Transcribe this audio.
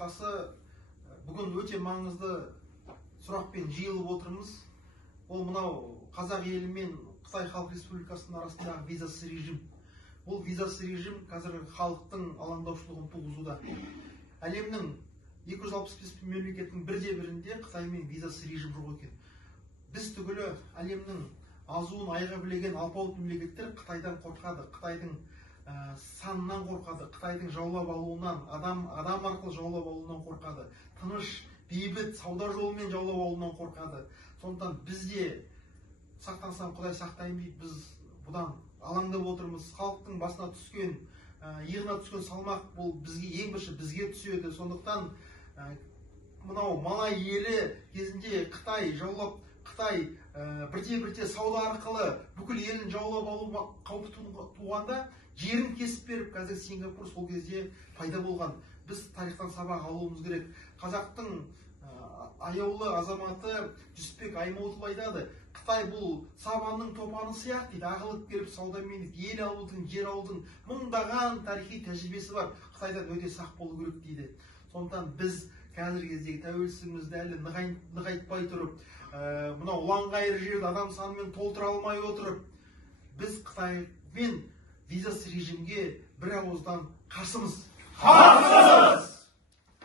алқасы бүгін өте маңызды сұрақпен жиылып отырмыз. Ол мынау қазақ елі мен Қытай Халық Республикасының арасындағы визасыз режим. Бұл визасыз режим қазіргі халықтың алаңдаушылығын туғызуда. Әлемнің 265 мемлекеттің бірде-бірінде Қытаймен визасыз режим жоқ екен. Біз түгілі әлемнің азуын айға білеген алпауыт мемлекеттер Қытайдан қорқады, Қытайдың санынан қорқады, Қытайдың жаулап алуынан, адам арқылы жаулап алуынан қорқады, тыныш, бейбіт сауда жолымен жаулап алуынан қорқады. Сондықтан бізде сақтансам Құдай сақтайын дейді, біз бұдан алаңдап отырмыз. Халықтың басына түскен, иығына түскен салмақ бұл бізге ең бірінші бізге түседі. Сондықтан мынау Малай елі кезінде Қытай жаулап, Қытай бірте-бірте сауда арқылы бүкіл елін жаулап алу қаупі туғанда жерін кесіп беріп, қазір Сингапур сол кезде пайда болған. Біз тарихтан сабақ алуымыз керек. Қазақтың аяулы азаматы Жүсіпбек Аймауытов айтады, Қытай бұл сабанның топаны сияқты дейді, ағылып келіп саудамен ел алудың, жер алудың мыңдаған тарихи тәжірибесі бар. Қытайдан өте сақ болу керек дейді. Сондықтан біз қазіргі кездегі тәуелсіздігімізді әлі нығайтпай тұрып, мынау ұланғайыр жерді адам санымен толтыра алмай отырып, біз Қытаймен визасыз режимге бір ауыздан қарсымыз.